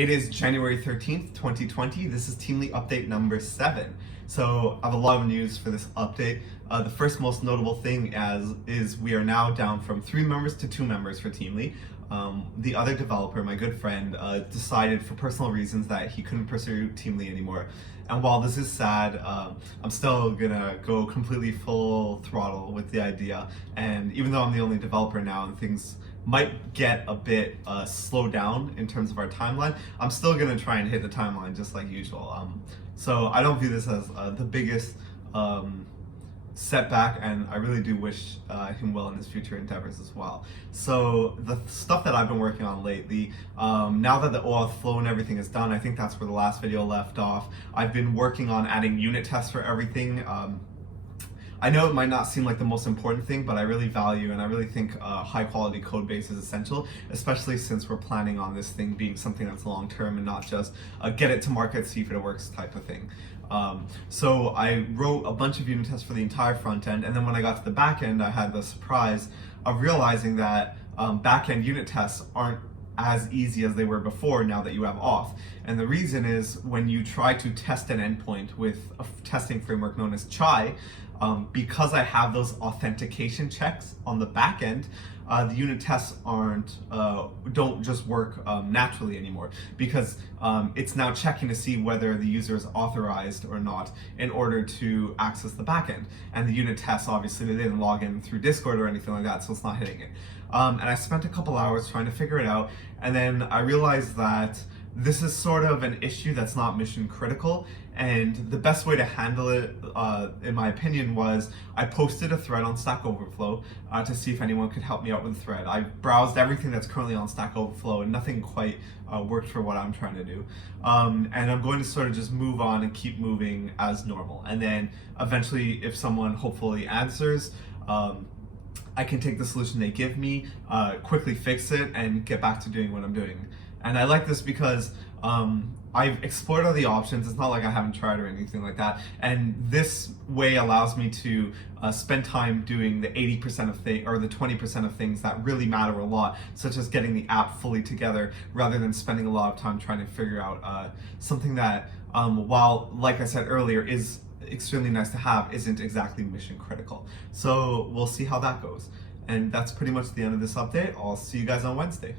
It is January 13th, 2020. This is Teamly update number 7. So I have a lot of news for this update. The first most notable thing is we are now down from 3 members to 2 members for Teamly. The other developer, my good friend, decided for personal reasons that he couldn't pursue Teamly anymore. And while this is sad, I'm still gonna go completely full throttle with the idea. And even though I'm the only developer now and things might get a bit slowed down in terms of our timeline, I'm still gonna try and hit the timeline just like usual. So I don't view this as the biggest setback, and I really do wish him well in his future endeavors as well. So the stuff that I've been working on lately, now that the Auth flow and everything is done, I think that's where the last video left off. I've been working on adding unit tests for everything. I know it might not seem like the most important thing, but I really value and I really think high quality code base is essential, especially since we're planning on this thing being something that's long term and not just get it to market, see if it works type of thing. So I wrote a bunch of unit tests for the entire front end, and then when I got to the back end, I had the surprise of realizing that back end unit tests aren't as easy as they were before now that you have Auth. And the reason is when you try to test an endpoint with a testing framework known as Chai, because I have those authentication checks on the back end, the unit tests don't just work naturally anymore, because it's now checking to see whether the user is authorized or not in order to access the backend. And the unit tests, obviously, they didn't log in through Discord or anything like that, so it's not hitting it. And I spent a couple hours trying to figure it out, and then I realized that this is sort of an issue that's not mission critical, and the best way to handle it, in my opinion, was I posted a thread on Stack Overflow to see if anyone could help me out with the thread. I browsed everything that's currently on Stack Overflow and nothing quite worked for what I'm trying to do. And I'm going to sort of just move on and keep moving as normal. And then eventually, if someone hopefully answers, I can take the solution they give me, quickly fix it, and get back to doing what I'm doing. And I like this because I've explored all the options. It's not like I haven't tried or anything like that. And this way allows me to spend time doing the 80% of things, or the 20% of things that really matter a lot, such as getting the app fully together, rather than spending a lot of time trying to figure out something that, while, like I said earlier, is extremely nice to have, isn't exactly mission critical. So we'll see how that goes. And that's pretty much the end of this update. I'll see you guys on Wednesday.